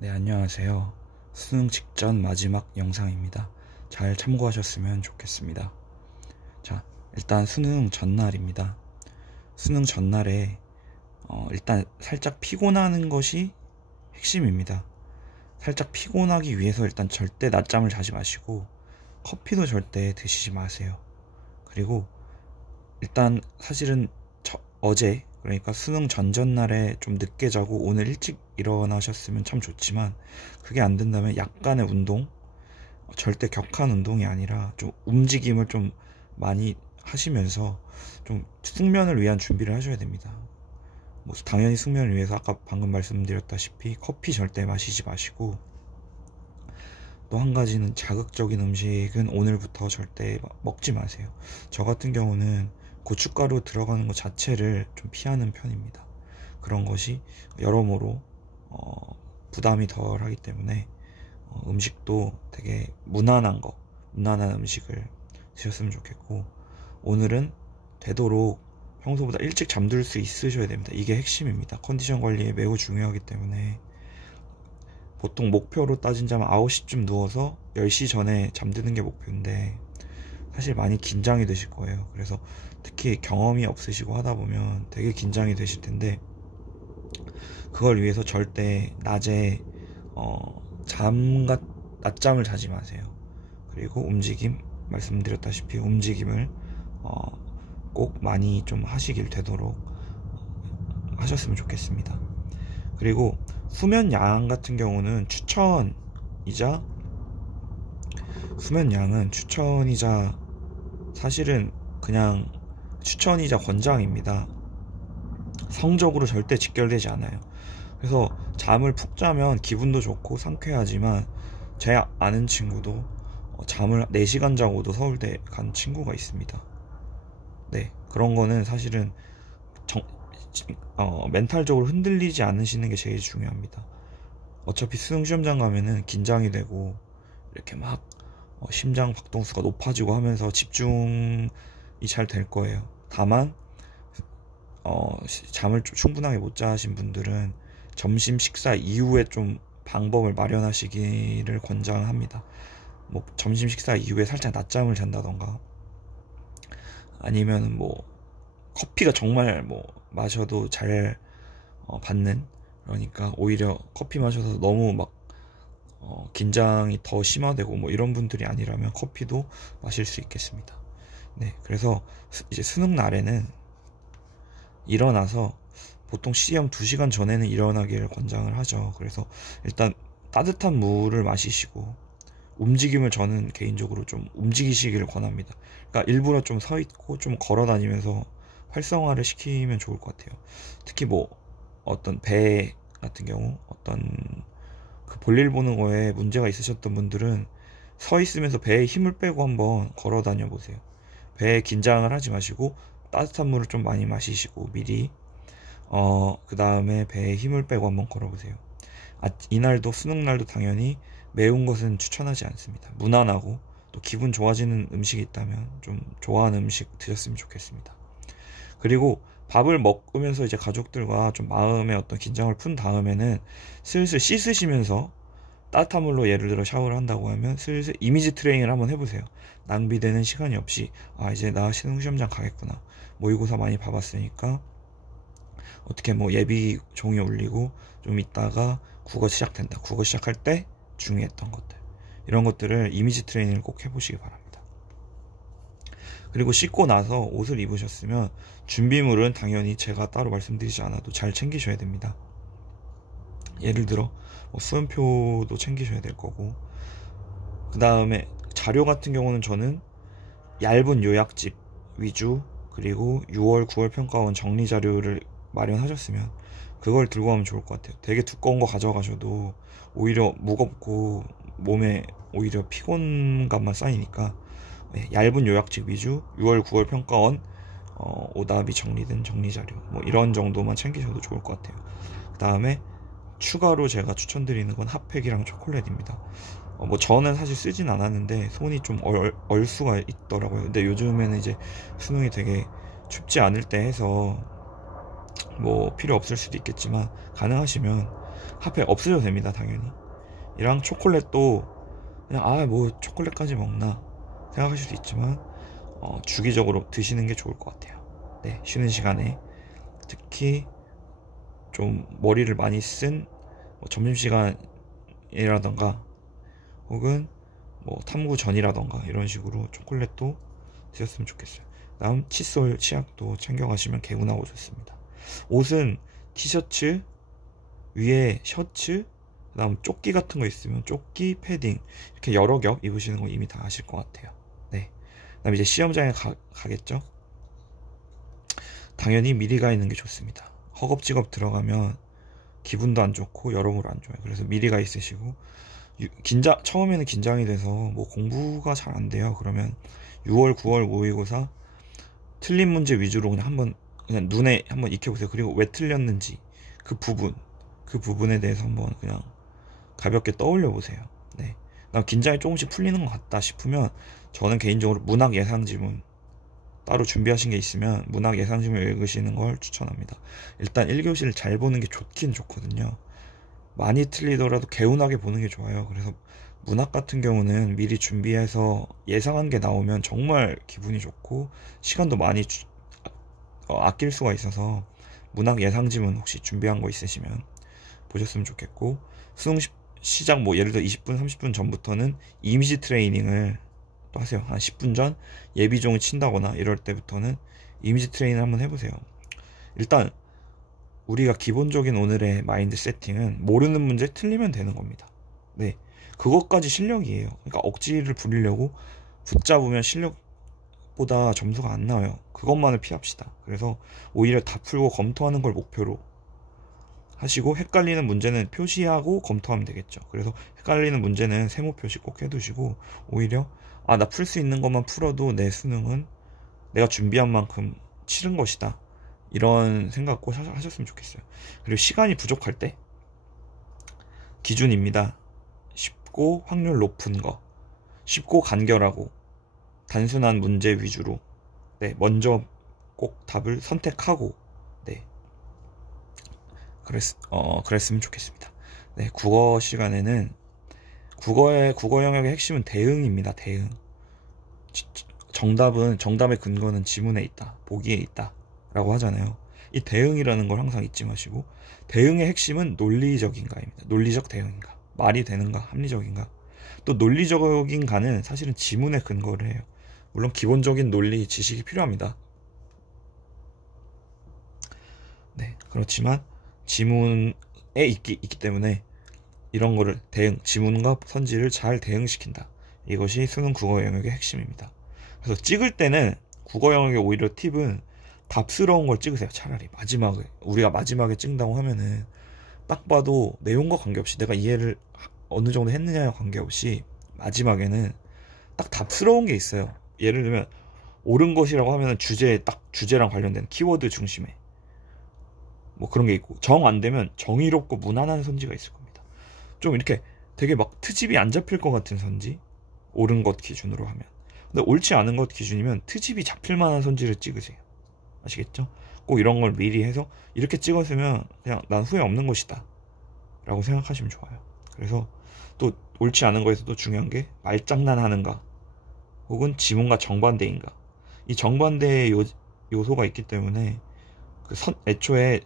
네, 안녕하세요. 수능 직전 마지막 영상입니다. 잘 참고하셨으면 좋겠습니다. 자, 일단 수능 전날입니다. 수능 전날에 일단 살짝 피곤하는 것이 핵심입니다. 살짝 피곤하기 위해서 일단 절대 낮잠을 자지 마시고 커피도 절대 드시지 마세요. 그리고 일단 사실은 어제, 그러니까 수능 전전날에 좀 늦게 자고 오늘 일찍 일어나셨으면 참 좋지만, 그게 안 된다면 약간의 운동, 절대 격한 운동이 아니라 좀 움직임을 좀 많이 하시면서 좀 숙면을 위한 준비를 하셔야 됩니다. 뭐 당연히 숙면을 위해서 아까 방금 말씀드렸다시피 커피 절대 마시지 마시고, 또 한 가지는 자극적인 음식은 오늘부터 절대 먹지 마세요. 저 같은 경우는 고춧가루 들어가는 것 자체를 좀 피하는 편입니다. 그런 것이 여러모로 부담이 덜 하기 때문에 음식도 되게 무난한 음식을 드셨으면 좋겠고, 오늘은 되도록 평소보다 일찍 잠들 수 있으셔야 됩니다. 이게 핵심입니다. 컨디션 관리에 매우 중요하기 때문에 보통 목표로 따진다면 9시쯤 누워서 10시 전에 잠드는 게 목표인데, 사실 많이 긴장이 되실 거예요. 그래서 특히 경험이 없으시고 하다 보면 되게 긴장이 되실 텐데, 그걸 위해서 절대 낮에 낮잠을 자지 마세요. 그리고 말씀드렸다시피 움직임을 꼭 많이 좀 하시길 되도록 하셨으면 좋겠습니다. 그리고 수면 양 같은 경우는 추천이자 사실은 그냥 추천이자 권장입니다. 성적으로 절대 직결되지 않아요. 그래서 잠을 푹 자면 기분도 좋고 상쾌하지만, 제 아는 친구도 잠을 4시간 자고도 서울대 간 친구가 있습니다. 네, 그런 거는 사실은 멘탈적으로 흔들리지 않으시는 게 제일 중요합니다. 어차피 수능 시험장 가면은 긴장이 되고 이렇게 막 심장 박동수가 높아지고 하면서 집중이 잘 될 거예요. 다만 잠을 좀 충분하게 못 자신 분들은 점심 식사 이후에 좀 방법을 마련하시기를 권장합니다. 뭐 점심 식사 이후에 살짝 낮잠을 잔다던가, 아니면 뭐 커피가 정말 뭐 마셔도 잘 받는, 그러니까 오히려 커피 마셔서 너무 막 긴장이 더 심화되고 뭐 이런 분들이 아니라면 커피도 마실 수 있겠습니다. 네, 그래서 이제 수능 날에는 일어나서 보통 시험 2시간 전에는 일어나기를 권장을 하죠. 그래서 일단 따뜻한 물을 마시시고, 움직임을 저는 개인적으로 좀 움직이시기를 권합니다. 그러니까 일부러 좀 서 있고 좀 걸어 다니면서 활성화를 시키면 좋을 것 같아요. 특히 뭐 어떤 배 같은 경우, 어떤 그 볼일 보는 거에 문제가 있으셨던 분들은 서 있으면서 배에 힘을 빼고 한번 걸어 다녀 보세요. 배에 긴장을 하지 마시고 따뜻한 물을 좀 많이 마시시고 미리 그 다음에 배에 힘을 빼고 한번 걸어보세요. 이날도 수능 날도 당연히 매운 것은 추천하지 않습니다. 무난하고 또 기분 좋아지는 음식이 있다면 좀 좋아하는 음식 드셨으면 좋겠습니다. 그리고 밥을 먹으면서 이제 가족들과 좀 마음의 어떤 긴장을 푼 다음에는 슬슬 씻으시면서, 따뜻한 물로 예를 들어 샤워를 한다고 하면 슬슬 이미지 트레이닝을 한번 해보세요. 낭비되는 시간이 없이, 이제 나 수능 시험장 가겠구나, 모의고사 많이 봐봤으니까 어떻게 뭐 예비 종이 올리고 좀 있다가 국어 시작된다, 국어 시작할 때 중요했던 것들, 이런 것들을 이미지 트레이닝을 꼭 해보시기 바랍니다. 그리고 씻고 나서 옷을 입으셨으면 준비물은 당연히 제가 따로 말씀드리지 않아도 잘 챙기셔야 됩니다. 예를 들어 뭐 수험표도 챙기셔야 될 거고, 그 다음에 자료 같은 경우는 저는 얇은 요약집 위주, 그리고 6월 9월 평가원 정리 자료를 마련하셨으면 그걸 들고 가면 좋을 것 같아요. 되게 두꺼운 거 가져가셔도 오히려 무겁고 몸에 오히려 피곤감만 쌓이니까, 얇은 요약집 위주 6월 9월 평가원 오답이 정리된 정리자료, 뭐 이런 정도만 챙기셔도 좋을 것 같아요. 그 다음에 추가로 제가 추천드리는 건 핫팩이랑 초콜릿입니다. 뭐 저는 사실 쓰진 않았는데 손이 좀 얼 수가 있더라고요. 근데 요즘에는 이제 수능이 되게 춥지 않을 때 해서 뭐 필요 없을 수도 있겠지만, 가능하시면 하필 없으셔도 됩니다. 당연히. 이랑 초콜릿도 그냥 뭐 초콜릿까지 먹나 생각하실 수 있지만 주기적으로 드시는 게 좋을 것 같아요. 네, 쉬는 시간에 특히 좀 머리를 많이 쓴 점심시간이라던가 혹은 뭐 탐구 전이라던가 이런 식으로 초콜릿도 드셨으면 좋겠어요. 다음 칫솔, 치약도 챙겨가시면 개운하고 좋습니다. 옷은 티셔츠 위에 셔츠, 그 다음 조끼 같은 거 있으면 조끼, 패딩 이렇게 여러 겹 입으시는 거 이미 다 아실 것 같아요. 네. 그 다음 이제 시험장에 가겠죠. 당연히 미리 가 있는 게 좋습니다. 허겁지겁 들어가면 기분도 안 좋고 여러모로 안 좋아요. 그래서 미리 가 있으시고 처음에는 긴장이 돼서 뭐 공부가 잘 안 돼요. 그러면 6월, 9월 모의고사 틀린 문제 위주로 그냥 눈에 한번 익혀보세요. 그리고 왜 틀렸는지 그 부분에 대해서 한번 그냥 가볍게 떠올려 보세요. 네. 긴장이 조금씩 풀리는 것 같다 싶으면 저는 개인적으로 문학 예상 지문 따로 준비하신 게 있으면 문학 예상 지문 읽으시는 걸 추천합니다. 일단 1교시를 잘 보는 게 좋긴 좋거든요. 많이 틀리더라도 개운하게 보는 게 좋아요. 그래서 문학 같은 경우는 미리 준비해서 예상한 게 나오면 정말 기분이 좋고 시간도 많이 아낄 수가 있어서 문학 예상 지문 혹시 준비한 거 있으시면 보셨으면 좋겠고, 수능 시작 예를 들어 20분 30분 전부터는 이미지 트레이닝을 또 하세요. 한 10분 전 예비종을 친다거나 이럴 때부터는 이미지 트레이닝을 한번 해보세요. 일단 우리가 기본적인 오늘의 마인드 세팅은 모르는 문제 틀리면 되는 겁니다. 네, 그것까지 실력이에요. 그러니까 억지를 부리려고 붙잡으면 실력보다 점수가 안 나와요. 그것만을 피합시다. 그래서 오히려 다 풀고 검토하는 걸 목표로 하시고, 헷갈리는 문제는 표시하고 검토하면 되겠죠. 그래서 헷갈리는 문제는 세모 표시 꼭 해두시고, 오히려 나 풀 수 있는 것만 풀어도 내 수능은 내가 준비한 만큼 치른 것이다, 이런 생각 꼭 하셨으면 좋겠어요. 그리고 시간이 부족할 때 기준입니다. 쉽고 확률 높은 거, 쉽고 간결하고 단순한 문제 위주로 먼저 꼭 답을 선택하고 그랬으면 좋겠습니다. 네, 국어 시간에는 국어 영역의 핵심은 대응입니다. 대응. 정답의 근거는 지문에 있다, 보기에 있다 라고 하잖아요. 이 대응이라는 걸 항상 잊지 마시고, 대응의 핵심은 논리적인가입니다. 논리적 대응인가, 말이 되는가, 합리적인가. 또 논리적인가는 사실은 지문에 근거를 해요. 물론 기본적인 논리 지식이 필요합니다. 네, 그렇지만 지문에 있기 때문에 이런 거를 지문과 선지를 잘 대응시킨다. 이것이 수능 국어 영역의 핵심입니다. 그래서 찍을 때는 국어 영역의 오히려 팁은 답스러운 걸 찍으세요. 차라리 우리가 마지막에 찍는다고 하면은 딱 봐도 내용과 관계없이 내가 이해를 어느 정도 했느냐와 관계없이 마지막에는 딱 답스러운 게 있어요. 예를 들면 옳은 것이라고 하면은 주제랑 관련된 키워드 중심에 그런 게 있고, 정 안 되면 정의롭고 무난한 선지가 있을 겁니다. 좀 이렇게 되게 트집이 안 잡힐 것 같은 선지, 옳은 것 기준으로 하면. 근데 옳지 않은 것 기준이면 트집이 잡힐 만한 선지를 찍으세요. 아시겠죠? 꼭 이런 걸 미리 해서 이렇게 찍었으면 그냥 난 후회 없는 것이다 라고 생각하시면 좋아요. 그래서 또 옳지 않은 거에서도 중요한 게 말장난하는가 혹은 지문과 정반대인가. 이 정반대의 요소가 있기 때문에 애초에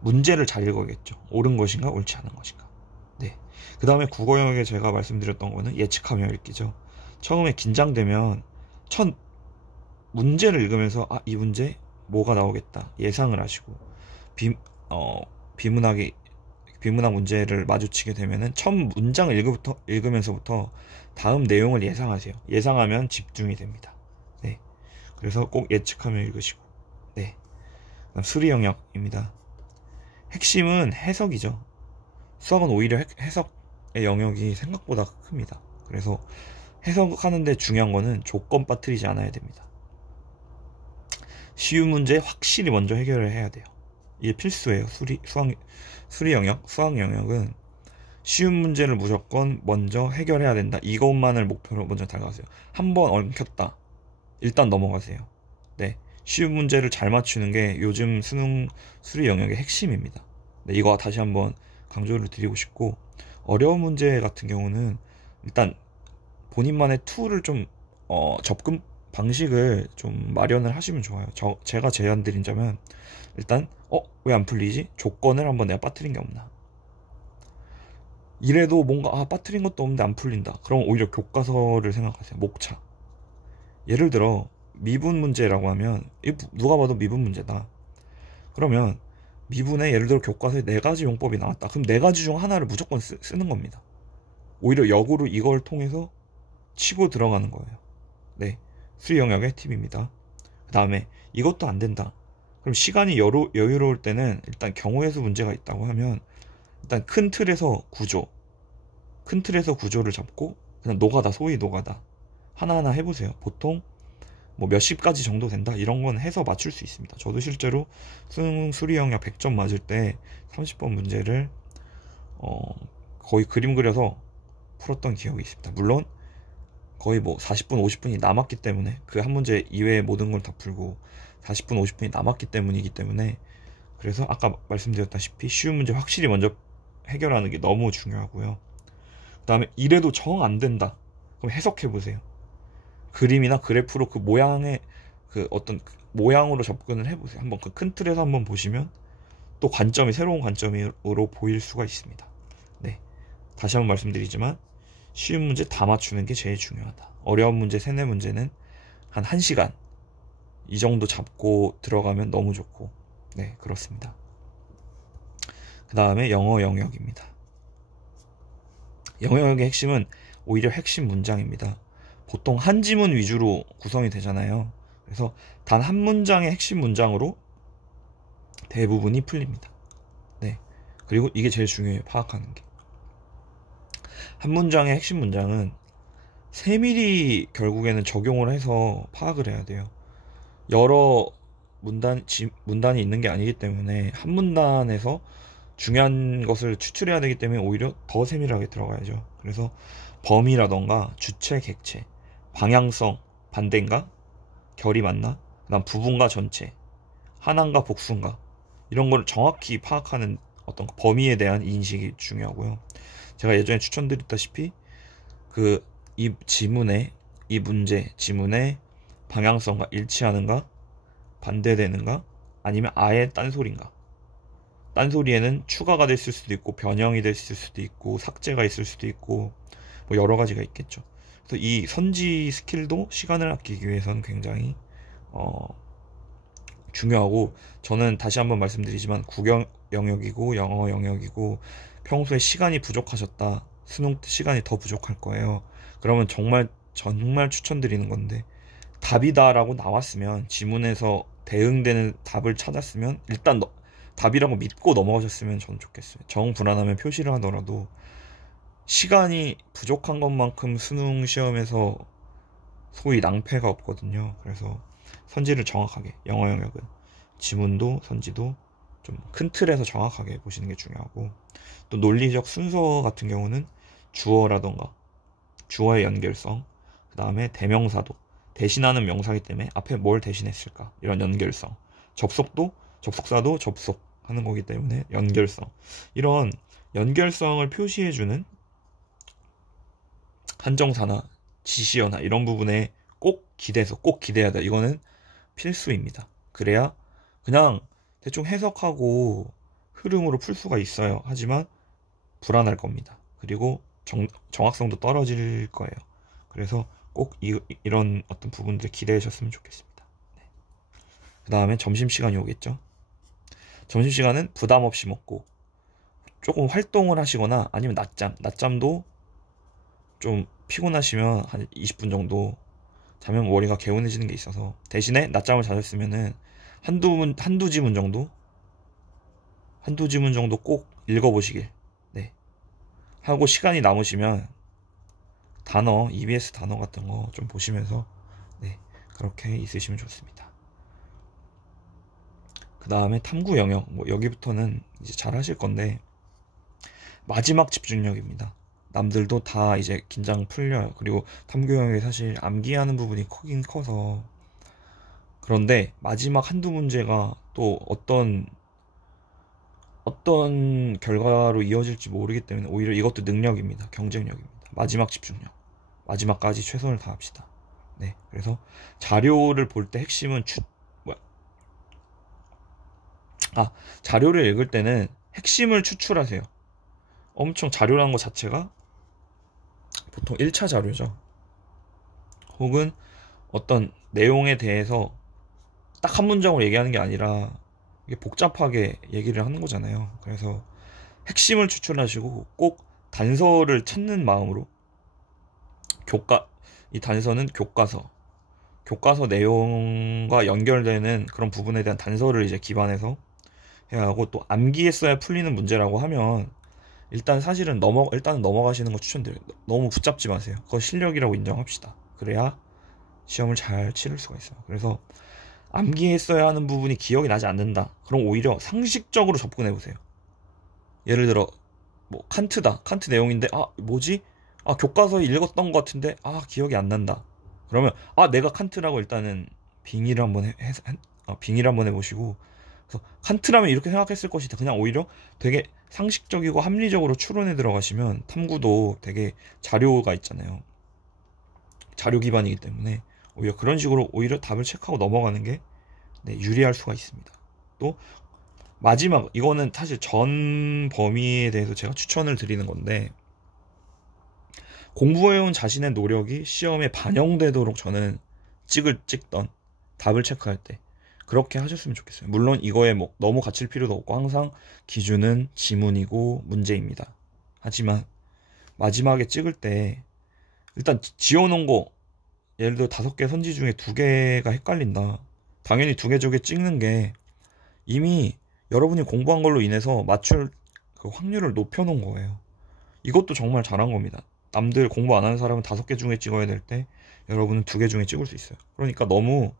문제를 잘 읽어야겠죠. 옳은 것인가 옳지 않은 것인가. 네. 그 다음에 국어 영역에 제가 말씀드렸던 거는 예측하며 읽기죠. 처음에 긴장되면 첫 문제를 읽으면서 이 문제 뭐가 나오겠다 예상을 하시고, 비문학 문제를 마주치게 되면은 첫 문장을 읽으면서부터 다음 내용을 예상하세요. 예상하면 집중이 됩니다. 네. 그래서 꼭 예측하며 읽으시고. 네. 그다음 수리 영역입니다. 핵심은 해석이죠. 수학은 오히려 해석의 영역이 생각보다 큽니다. 그래서 해석하는데 중요한 거는 조건 빠뜨리지 않아야 됩니다. 쉬운 문제 확실히 먼저 해결을 해야 돼요. 이게 필수예요. 수학 영역은 쉬운 문제를 무조건 먼저 해결해야 된다. 이것만을 목표로 먼저 다가가세요. 한번 엉켰다, 일단 넘어가세요. 네, 쉬운 문제를 잘 맞추는 게 요즘 수능 수리 영역의 핵심입니다. 네, 이거 다시 한번 강조를 드리고 싶고, 어려운 문제 같은 경우는 일단 본인만의 툴을 좀 접근 방식을 좀 마련을 하시면 좋아요. 제가 제안 드린다면 일단 왜 안 풀리지? 조건을 한번 내가 빠뜨린 게 없나? 이래도 뭔가 빠뜨린 것도 없는데 안 풀린다. 그럼 오히려 교과서를 생각하세요. 목차. 예를 들어 미분 문제라고 하면 누가 봐도 미분 문제다. 그러면 미분에 예를 들어 교과서에 4가지 용법이 나왔다. 그럼 4가지 중 하나를 무조건 쓰는 겁니다. 오히려 역으로 이걸 통해서 치고 들어가는 거예요. 네, 수리 영역의 팁입니다. 그 다음에 이것도 안 된다. 그럼 시간이 여유로울 때는 일단 경우의 수 문제가 있다고 하면 일단 큰 틀에서 구조를 잡고 그냥 노가다, 소위 노가다 하나하나 해보세요. 보통 뭐 몇십 가지 정도 된다 이런 건 해서 맞출 수 있습니다. 저도 실제로 수능 수리 영역 100점 맞을 때 30번 문제를 거의 그림 그려서 풀었던 기억이 있습니다. 물론 거의 뭐 40분 50분이 남았기 때문에 그 한 문제 이외의 모든 걸 다 풀고 40분 50분이 남았기 때문이기 때문에, 그래서 아까 말씀드렸다시피 쉬운 문제 확실히 먼저 해결하는 게 너무 중요하고요. 그 다음에 이래도 정 안 된다. 그럼 해석해 보세요. 그림이나 그래프로 그 모양의 그 어떤 모양으로 접근을 해보세요. 한번 그 큰 틀에서 한번 보시면 또 새로운 관점으로 보일 수가 있습니다. 네, 다시 한번 말씀드리지만 쉬운 문제 다 맞추는 게 제일 중요하다. 어려운 문제 3-4문제는 한 1시간 이 정도 잡고 들어가면 너무 좋고, 네, 그렇습니다. 그 다음에 영어 영역입니다. 영어 영역의 핵심은 오히려 핵심 문장입니다. 보통 한 지문 위주로 구성이 되잖아요. 그래서 단 한 문장의 핵심 문장으로 대부분이 풀립니다. 네, 그리고 이게 제일 중요해요. 파악하는 게. 한 문장의 핵심 문장은 세밀히 결국에는 적용을 해서 파악을 해야 돼요. 여러 문단이 있는 게 아니기 때문에 한 문단에서 중요한 것을 추출해야 되기 때문에 오히려 더 세밀하게 들어가야죠. 그래서 범위라던가 주체, 객체, 방향성, 반대인가? 결이 맞나? 그다음 부분과 전체, 하나인가 복수인가? 이런 걸 정확히 파악하는 어떤 범위에 대한 인식이 중요하고요. 제가 예전에 추천드렸다시피 이 지문의 방향성과 일치하는가, 반대되는가, 아니면 아예 딴소리인가. 딴소리에는 추가가 됐을 수도 있고 변형이 됐을 수도 있고 삭제가 있을 수도 있고 뭐 여러 가지가 있겠죠. 그래서 이 선지 스킬도 시간을 아끼기 위해서는 굉장히 중요하고, 저는 다시 한번 말씀드리지만 국영 영역이고 영어 영역이고 평소에 시간이 부족하셨다, 수능 때 시간이 더 부족할 거예요. 그러면 정말 추천드리는 건데, 답이다라고 나왔으면, 지문에서 대응되는 답을 찾았으면 일단 답이라고 믿고 넘어가셨으면 저는 좋겠어요. 정 불안하면 표시를 하더라도 시간이 부족한 것만큼 수능 시험에서 소위 낭패가 없거든요. 그래서 선지를 정확하게, 영어 영역은 지문도 선지도 좀 큰 틀에서 정확하게 보시는 게 중요하고, 또 논리적 순서 같은 경우는 주어라던가 주어의 연결성, 그 다음에 대명사도 대신하는 명사이기 때문에 앞에 뭘 대신했을까, 이런 연결성, 접속사도 접속하는 거기 때문에 연결성, 이런 연결성을 표시해주는 한정사나 지시어나 이런 부분에 꼭 기대야 돼. 이거는 필수입니다. 그래야 그냥 대충 해석하고 흐름으로 풀 수가 있어요. 하지만 불안할 겁니다. 그리고 정확성도 떨어질 거예요. 그래서 꼭 이런 어떤 부분들 기대하셨으면 좋겠습니다. 네. 그 다음에 점심시간이 오겠죠. 점심시간은 부담 없이 먹고 조금 활동을 하시거나 아니면 낮잠도 좀 피곤하시면 한 20분 정도 자면 머리가 개운해지는 게 있어서, 대신에 낮잠을 자셨으면은 한두 지문 정도 꼭 읽어보시길, 네, 하고 시간이 남으시면 EBS 단어 같은 거 좀 보시면서, 네, 그렇게 있으시면 좋습니다. 그 다음에 탐구 영역, 여기부터는 이제 잘 하실 건데, 마지막 집중력입니다. 남들도 다 이제 긴장 풀려요. 그리고 탐구 영역이 사실 암기하는 부분이 크긴 커서, 그런데 마지막 한두 문제가 또 어떤 어떤 결과로 이어질지 모르기 때문에 오히려 이것도 능력입니다. 경쟁력입니다. 마지막 집중력. 마지막까지 최선을 다합시다. 네, 그래서 자료를 볼 때 핵심은 자료를 읽을 때는 핵심을 추출하세요. 엄청 자료라는 것 자체가 보통 1차 자료죠. 혹은 어떤 내용에 대해서 딱 한 문장으로 얘기하는 게 아니라 이게 복잡하게 얘기를 하는 거잖아요. 그래서 핵심을 추출하시고 꼭 단서를 찾는 마음으로 이 단서는 교과서 내용과 연결되는 그런 부분에 대한 단서를 이제 기반해서 해야 하고, 또 암기했어야 풀리는 문제라고 하면 일단 사실은 일단은 넘어가시는 거 추천드려요. 너무 붙잡지 마세요. 그거 실력이라고 인정합시다. 그래야 시험을 잘 치를 수가 있어요. 그래서 암기했어야 하는 부분이 기억이 나지 않는다. 그럼 오히려 상식적으로 접근해 보세요. 예를 들어 뭐 칸트다. 칸트 내용인데 뭐지? 교과서에 읽었던 것 같은데 기억이 안 난다. 그러면 내가 칸트라고 일단은 빙의를 한번 해보시고, 그래서 칸트라면 이렇게 생각했을 것이다. 그냥 오히려 되게 상식적이고 합리적으로 추론에 들어가시면 탐구도 되게 자료가 있잖아요. 자료 기반이기 때문에 오히려 그런 식으로 오히려 답을 체크하고 넘어가는 게 유리할 수가 있습니다. 또 마지막, 이거는 사실 전 범위에 대해서 제가 추천을 드리는 건데, 공부해온 자신의 노력이 시험에 반영되도록 저는 찍던 답을 체크할 때 그렇게 하셨으면 좋겠어요. 물론 이거에 뭐 너무 갇힐 필요도 없고 항상 기준은 지문이고 문제입니다. 하지만 마지막에 찍을 때 일단 지어놓은 거, 예를 들어 5개 선지 중에 2개가 헷갈린다. 당연히 2개 쪽에 찍는 게 이미 여러분이 공부한 걸로 인해서 맞출 그 확률을 높여놓은 거예요. 이것도 정말 잘한 겁니다. 남들 공부 안 하는 사람은 5개 중에 찍어야 될 때 여러분은 2개 중에 찍을 수 있어요. 그러니까 너무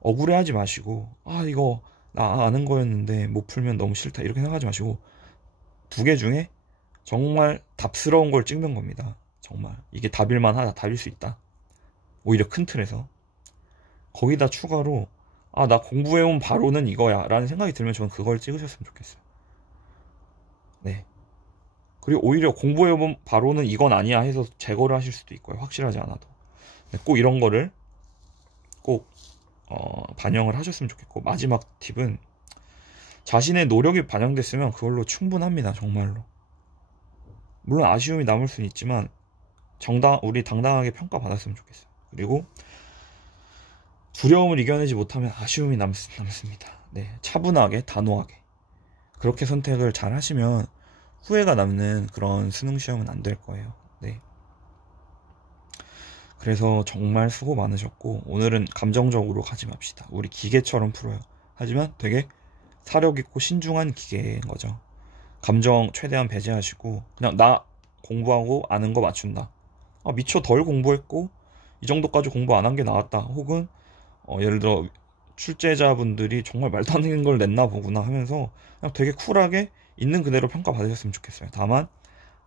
억울해하지 마시고 이거 나 아는 거였는데 못 풀면 너무 싫다 이렇게 생각하지 마시고 2개 중에 정말 답스러운 걸 찍는 겁니다. 정말 이게 답일만 하다, 답일 수 있다. 오히려 큰 틀에서 거기다 추가로 나 공부해온 바로는 이거야 라는 생각이 들면 저는 그걸 찍으셨으면 좋겠어요. 네. 그리고 오히려 공부해본 바로는 이건 아니야 해서 제거를 하실 수도 있고요. 확실하지 않아도. 꼭 이런 거를 꼭 반영을 하셨으면 좋겠고, 마지막 팁은 자신의 노력이 반영됐으면 그걸로 충분합니다. 정말로. 물론 아쉬움이 남을 수는 있지만 우리 당당하게 평가받았으면 좋겠어요. 그리고 두려움을 이겨내지 못하면 아쉬움이 남습니다. 네, 차분하게 단호하게 그렇게 선택을 잘 하시면 후회가 남는 그런 수능 시험은 안 될 거예요. 네. 그래서 정말 수고 많으셨고, 오늘은 감정적으로 가지 맙시다. 우리 기계처럼 풀어요. 하지만 되게 사력 있고 신중한 기계인 거죠. 감정 최대한 배제하시고 그냥 나 공부하고 아는 거 맞춘다. 미처 덜 공부했고 이 정도까지 공부 안 한 게 나왔다. 혹은 예를 들어 출제자분들이 정말 말도 안 되는 걸 냈나 보구나 하면서 그냥 되게 쿨하게 있는 그대로 평가받으셨으면 좋겠어요. 다만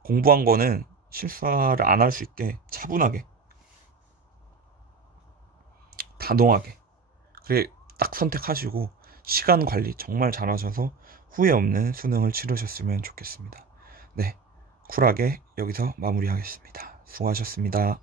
공부한 거는 실수를 안 할 수 있게 차분하게 단호하게 그래 딱 선택하시고 시간 관리 정말 잘하셔서 후회 없는 수능을 치르셨으면 좋겠습니다. 네, 쿨하게 여기서 마무리하겠습니다. 수고하셨습니다.